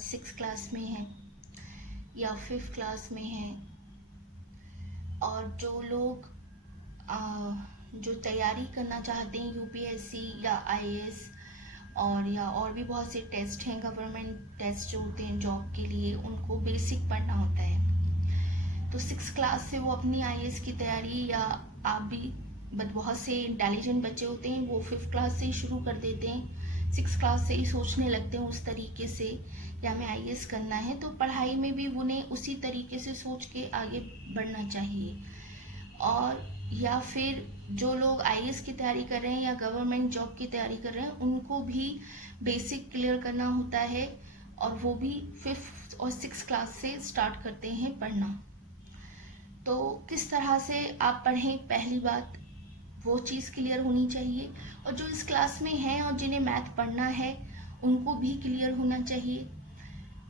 Six class में हैं या फिफ्थ क्लास में हैं, और जो लोग जो तैयारी करना चाहते हैं यूपीएससी या आईएएस और भी बहुत से टेस्ट हैं, गवर्नमेंट टेस्ट जो होते हैं जॉब के लिए, उनको बेसिक पढ़ना होता है। तो सिक्स क्लास से वो अपनी आईएएस की तैयारी, या आप भी बहुत से इंटेलिजेंट बच्चे होते हैं वो फिफ्थ क्लास से ही शुरू कर देते हैं, सिक्स क्लास से ही सोचने लगते हैं उस तरीके से या हमें आईएएस करना है। तो पढ़ाई में भी उन्हें उसी तरीके से सोच के आगे बढ़ना चाहिए। और या फिर जो लोग आईएएस की तैयारी कर रहे हैं या गवर्नमेंट जॉब की तैयारी कर रहे हैं, उनको भी बेसिक क्लियर करना होता है, और वो भी फिफ्थ और सिक्स क्लास से स्टार्ट करते हैं पढ़ना। तो किस तरह से आप पढ़ें, पहली बात वो चीज़ क्लियर होनी चाहिए। और जो इस क्लास में हैं और जिन्हें मैथ पढ़ना है उनको भी क्लियर होना चाहिए।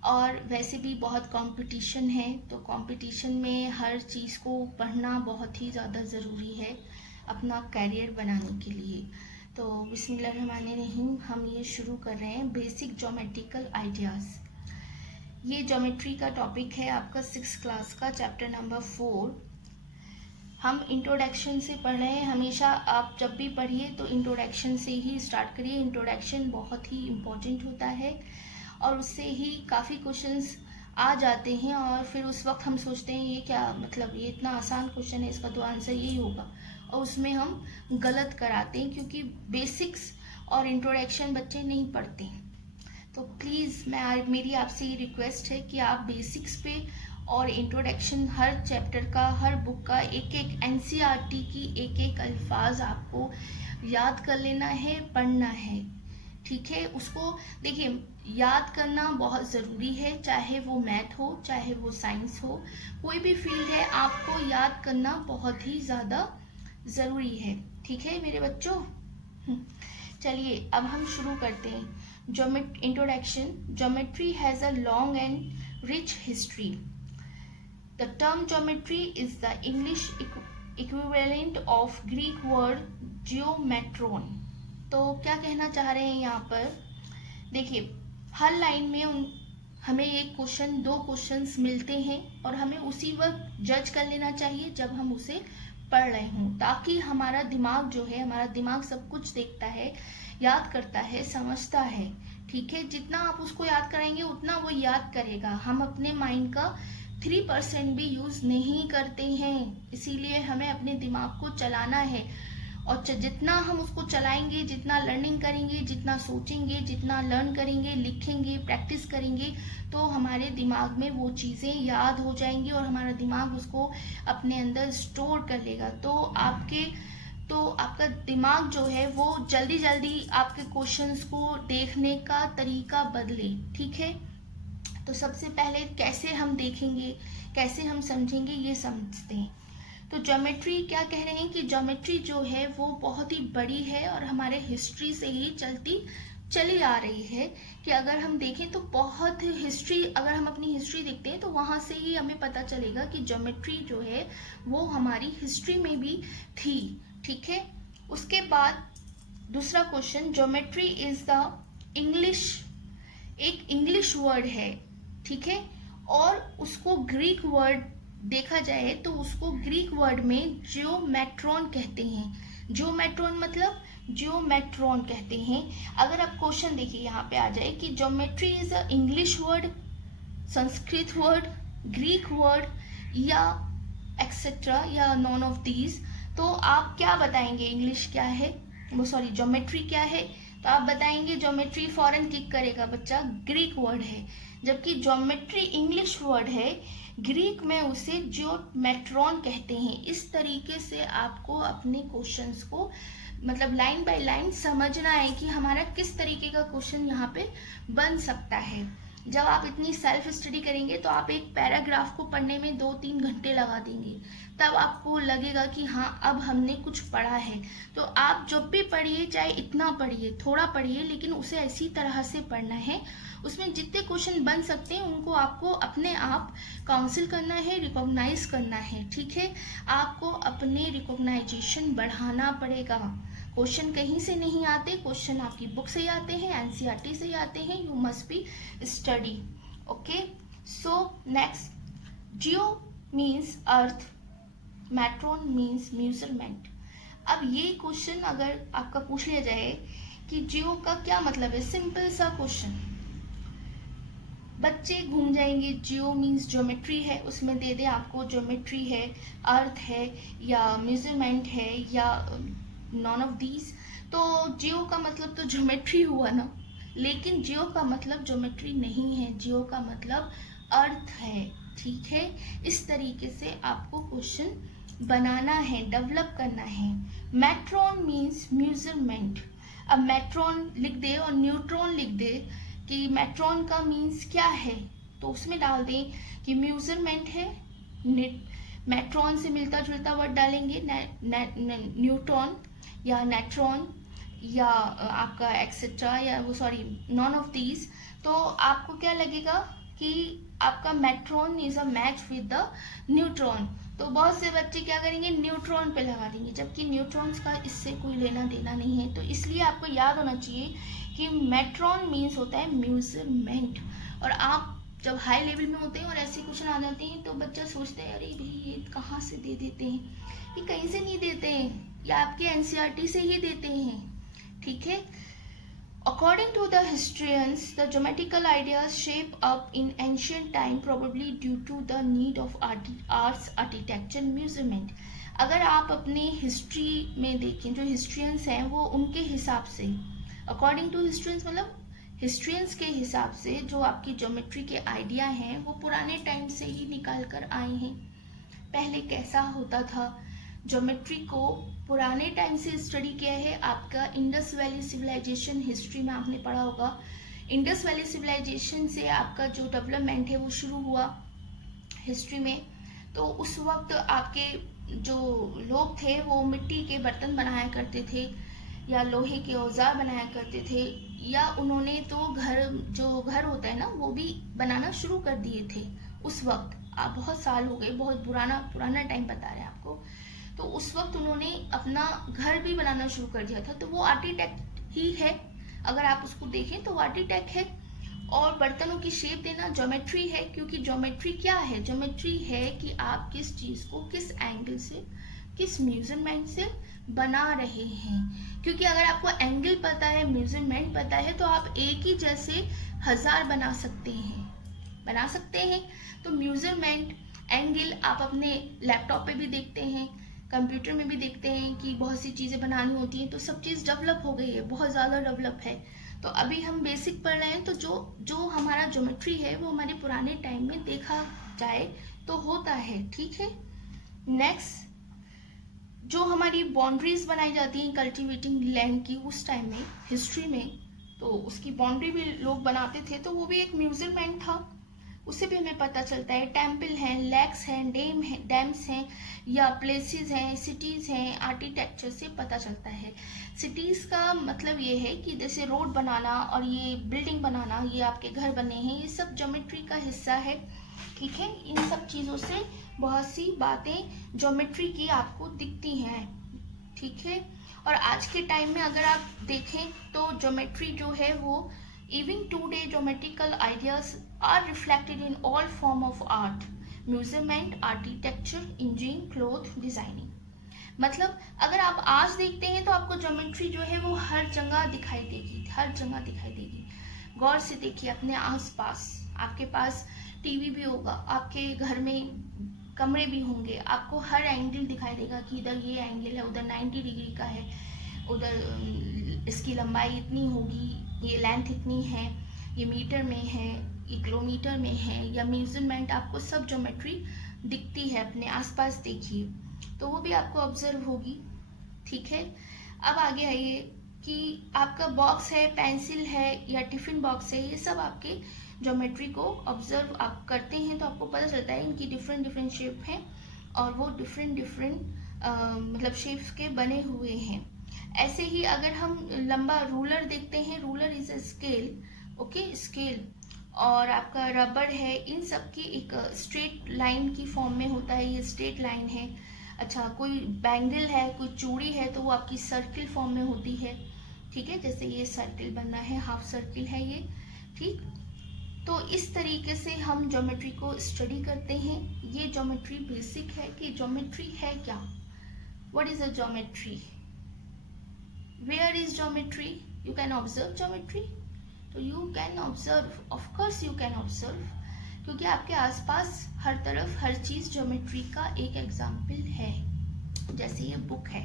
और वैसे भी बहुत कंपटीशन है, तो कंपटीशन में हर चीज़ को पढ़ना बहुत ही ज़्यादा ज़रूरी है अपना करियर बनाने के लिए। तो बिस्मिल्लाहिर्रहमानिर्रहीम, हम ये शुरू कर रहे हैं बेसिक ज्योमेट्रिकल आइडियाज़। ये ज्योमेट्री का टॉपिक है आपका सिक्स क्लास का चैप्टर नंबर 4। हम इंट्रोडक्शन से पढ़ रहे हैं। हमेशा आप जब भी पढ़िए तो इंट्रोडक्शन से ही स्टार्ट करिए। इंट्रोडक्शन बहुत ही इम्पोर्टेंट होता है और उससे ही काफ़ी क्वेश्चंस आ जाते हैं, और फिर उस वक्त हम सोचते हैं ये क्या, मतलब ये इतना आसान क्वेश्चन है, इसका तो आंसर यही होगा, और उसमें हम गलत कराते हैं क्योंकि बेसिक्स और इंट्रोडक्शन बच्चे नहीं पढ़ते। तो प्लीज़ मेरी आपसे ये रिक्वेस्ट है कि आप बेसिक्स पे और इंट्रोडक्शन, हर चैप्टर का, हर बुक का एक एक एनसीईआरटी की एक एक अल्फाज आपको याद कर लेना है, पढ़ना है, ठीक है। उसको देखिए, याद करना बहुत ज़रूरी है, चाहे वो मैथ हो, चाहे वो साइंस हो, कोई भी फील्ड है, आपको याद करना बहुत ही ज़्यादा ज़रूरी है, ठीक है मेरे बच्चों। चलिए अब हम शुरू करते हैं। Introduction. Geometry has a long and rich history. The term geometry is the English equivalent of Greek word geometron. तो क्या कहना चाह रहे हैं यहाँ पर, देखिए हर लाइन में हमें एक क्वेश्चन, दो क्वेश्चंस मिलते हैं और हमें उसी वक्त जज कर लेना चाहिए जब हम उसे पढ़ रहे हों, ताकि हमारा दिमाग जो है, हमारा दिमाग सब कुछ देखता है, याद करता है, समझता है, ठीक है। जितना आप उसको याद करेंगे उतना वो याद करेगा। हम अपने माइंड का 3% भी यूज नहीं करते हैं, इसीलिए हमें अपने दिमाग को चलाना है, और जितना हम उसको चलाएंगे, जितना लर्निंग करेंगे, जितना सोचेंगे, जितना लर्न करेंगे, लिखेंगे, प्रैक्टिस करेंगे, तो हमारे दिमाग में वो चीज़ें याद हो जाएंगी और हमारा दिमाग उसको अपने अंदर स्टोर कर लेगा। तो आपका दिमाग जो है वो जल्दी जल्दी आपके क्वेश्चंस को देखने का तरीका बदले, ठीक है। तो सबसे पहले कैसे हम देखेंगे, कैसे हम समझेंगे, ये समझते हैं। तो ज्योमेट्री क्या कह रहे हैं कि ज्योमेट्री जो है वो बहुत ही बड़ी है और हमारे हिस्ट्री से ही चली आ रही है, कि अगर हम देखें तो बहुत हिस्ट्री, अगर हम अपनी हिस्ट्री देखते हैं तो वहाँ से ही हमें पता चलेगा कि ज्योमेट्री जो है वो हमारी हिस्ट्री में भी थी, ठीक है। उसके बाद दूसरा क्वेश्चन, ज्योमेट्री इज द एक इंग्लिश वर्ड है, ठीक है, और उसको ग्रीक वर्ड देखा जाए तो उसको ग्रीक वर्ड में जियोमेट्रॉन कहते हैं। जियोमेट्रॉन मतलब जियोमेट्रॉन कहते हैं। अगर आप क्वेश्चन देखिए यहाँ पे आ जाए कि geometry is a English word, Sanskrit word, Greek word या एक्सेट्रा या नॉन ऑफ दीज, तो आप क्या बताएंगे, इंग्लिश क्या है, वो सॉरी ज्योमेट्री क्या है, तो आप बताएंगे ज्योमेट्री, फॉरन किक करेगा बच्चा, ग्रीक वर्ड है। जबकि ज्योमेट्री इंग्लिश वर्ड है, ग्रीक में उसे जियोमेट्रॉन कहते हैं। इस तरीके से आपको अपने क्वेश्चंस को मतलब लाइन बाय लाइन समझना है कि हमारा किस तरीके का क्वेश्चन यहाँ पे बन सकता है। जब आप इतनी सेल्फ स्टडी करेंगे तो आप एक पैराग्राफ को पढ़ने में 2-3 घंटे लगा देंगे, तब आपको लगेगा कि हाँ अब हमने कुछ पढ़ा है। तो आप जब भी पढ़िए, चाहे इतना पढ़िए, थोड़ा पढ़िए, लेकिन उसे ऐसी तरह से पढ़ना है, उसमें जितने क्वेश्चन बन सकते हैं उनको आपको अपने आप काउंसिल करना है, रिकॉग्नाइज करना है, ठीक है। आपको अपने रिकॉग्नाइजेशन बढ़ाना पड़ेगा, क्वेश्चन कहीं से नहीं आते, क्वेश्चन आपकी बुक से ही आते हैं, एनसीईआरटी से ही आते हैं. You must be study. Okay, so next, geo means earth, metron means measurement. अब ये क्वेश्चन अगर आपका पूछ लिया जाए कि जियो का क्या मतलब है, सिंपल सा क्वेश्चन, बच्चे घूम जाएंगे. जियो मीन्स ज्योमेट्री है, उसमें दे दे आपको ज्योमेट्री है, अर्थ है, या मेजरमेंट है, या नॉन ऑफ दीज. तो जियो का मतलब तो ज्योमेट्री हुआ ना, लेकिन जियो का मतलब ज्योमेट्री नहीं है, जियो का मतलब अर्थ है. ठीक है, इस तरीके से आपको क्वेश्चन बनाना है, डेवलप करना है. Metron means measurement. अब मैट्रॉन लिख दे और न्यूट्रॉन लिख दे कि मैट्रॉन का मीन्स क्या है, तो उसमें डाल दें कि म्यूजरमेंट है. मैट्रॉन से मिलता जुलता वर्ड डालेंगे, न्यूट्रॉन या नेट्रॉन या आपका एक्सेट्रा, या वो सॉरी नॉन ऑफ दीज. तो आपको क्या लगेगा कि आपका matron is a match with the neutron. तो बहुत से बच्चे क्या करेंगे, न्यूट्रॉन पे लगा देंगे, जबकि न्यूट्रॉन्स का इससे कोई लेना देना नहीं है. तो इसलिए आपको याद होना चाहिए कि मैट्रॉन मीन्स होता है म्यूजरमेंट. और आप जब हाई लेवल में होते हैं और ऐसे क्वेश्चन आ जाते हैं तो बच्चा सोचता है, अरे भाई ये कहाँ से दे देते हैं, ये कहीं से नहीं देते हैं, या आपके एनसीईआरटी से ही देते हैं. ठीक है. According to the historians, the geometrical ideas shape up in ancient time probably due to the need of arts, architecture, measurement. अगर आप अपने हिस्ट्री में देखें, जो हिस्ट्रियंस हैं वो उनके हिसाब से, अकॉर्डिंग टू हिस्ट्रियंस मतलब हिस्ट्रियंस के हिसाब से जो आपकी ज्योमेट्री के आइडिया हैं वो पुराने टाइम से ही निकाल कर आए हैं. पहले कैसा होता था, ज्योमेट्री को पुराने टाइम से स्टडी किया है. आपका इंडस वैली सिविलाइजेशन हिस्ट्री में आपने पढ़ा होगा. इंडस वैली सिविलाइजेशन से आपका जो डेवलपमेंट है वो शुरू हुआ हिस्ट्री में. तो उस वक्त आपके जो लोग थे वो मिट्टी के बर्तन बनाया करते थे, या लोहे के औजार बनाया करते थे, या उन्होंने तो जो घर होता है ना वो भी बनाना शुरू कर दिए थे उस वक्त. आप बहुत साल हो गए, बहुत पुराना टाइम बता रहे हैं आपको. तो उस वक्त उन्होंने अपना घर भी बनाना शुरू कर दिया था. तो वो आर्किटेक्ट ही है, अगर आप उसको देखें तो आर्किटेक्ट है. और बर्तनों की शेप देना ज्योमेट्री है, क्योंकि ज्योमेट्री क्या है, ज्योमेट्री है कि आप किस चीज़ को किस एंगल से, किस मेजरमेंट से बना रहे हैं. क्योंकि अगर आपको एंगल पता है, मेजरमेंट पता है, तो आप एक ही जैसे 1000 बना सकते हैं. तो मेजरमेंट, एंगल आप अपने लैपटॉप पे भी देखते हैं, कंप्यूटर में भी देखते हैं कि बहुत सी चीज़ें बनानी होती हैं. तो सब चीज़ डेवलप हो गई है, बहुत ज़्यादा डेवलप है. तो अभी हम बेसिक पढ़ रहे हैं. तो जो हमारा ज्योमेट्री है वो हमारे पुराने टाइम में देखा जाए तो होता है. ठीक है. नेक्स्ट, जो हमारी बाउंड्रीज बनाई जाती हैं कल्टीवेटिंग लैंड की उस टाइम में हिस्ट्री में, तो उसकी बाउंड्री भी लोग बनाते थे, तो वो भी एक मेजरमेंट था. उससे भी हमें पता चलता है. टेम्पल हैं, लेक्स हैं, डैम्स हैं, या प्लेसेस हैं, सिटीज़ हैं, आर्किटेक्चर से पता चलता है. सिटीज़ का मतलब ये है कि जैसे रोड बनाना और ये बिल्डिंग बनाना, ये आपके घर बने हैं, ये सब ज्योमेट्री का हिस्सा है. ठीक है. इन सब चीज़ों से बहुत सी बातें ज्योमेट्री की आपको दिखती हैं. ठीक है. और आज के टाइम में अगर आप देखें तो ज्योमेट्री जो है वो even today geometrical ideas are reflected in all form of art, measurement, architecture, engineering, cloth designing. मतलब अगर आप आज देखते हैं तो आपको ज्योमेट्री जो है वो हर जगह दिखाई देगी. गौर से देखिए अपने आसपास. आपके पास टीवी भी होगा, आपके घर में कमरे भी होंगे, आपको हर एंगल दिखाई देगा कि इधर ये एंगल है, उधर 90 डिग्री का है, उधर इसकी लंबाई इतनी होगी, ये लेंथ इतनी है, ये मीटर में है, ये किलोमीटर में है, या मेजरमेंट. आपको सब ज्योमेट्री दिखती है. अपने आसपास देखिए तो वो भी आपको ऑब्जर्व होगी. ठीक है. अब आगे आइए कि आपका बॉक्स है, पेंसिल है, या टिफिन बॉक्स है, ये सब आपके ज्योमेट्री को ऑब्जर्व आप करते हैं तो आपको पता चलता है इनकी डिफरेंट शेप हैं और वो डिफरेंट मतलब शेप्स के बने हुए हैं. ऐसे ही अगर हम लंबा रूलर देखते हैं, ruler is a scale. Okay, scale. और आपका रबर है, इन सब की एक स्ट्रेट लाइन की फॉर्म में होता है, ये स्ट्रेट लाइन है. अच्छा, कोई बैंगल है, कोई चूड़ी है, तो वो आपकी सर्किल फॉर्म में होती है, ठीक है। जैसे ये सर्किल बनना है, हाफ सर्किल है ये, ठीक। तो इस तरीके से हम ज्योमेट्री को स्टडी करते हैं। ये ज्योमेट्री बेसिक है कि ज्योमेट्री है क्या, what is a geometry, where is geometry, you can observe geometry. तो you can observe, of course you can observe, क्योंकि आपके आसपास हर तरफ हर चीज ज्योमेट्री का एक एग्जाम्पल है। जैसे ये बुक है,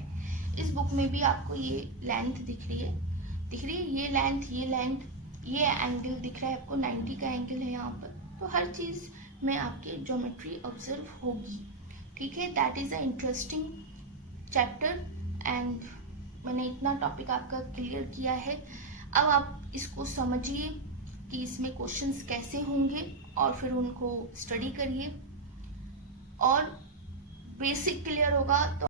इस बुक में भी आपको ये लेंथ दिख रही है, ये लेंथ, ये एंगल दिख रहा है आपको, 90 का एंगल है यहाँ पर। तो हर चीज में आपकी ज्योमेट्री ऑब्जर्व होगी, ठीक है। That is a interesting chapter and मैंने इतना टॉपिक आपका क्लियर किया है। अब आप इसको समझिए कि इसमें क्वेश्चंस कैसे होंगे और फिर उनको स्टडी करिए, और बेसिक क्लियर होगा तो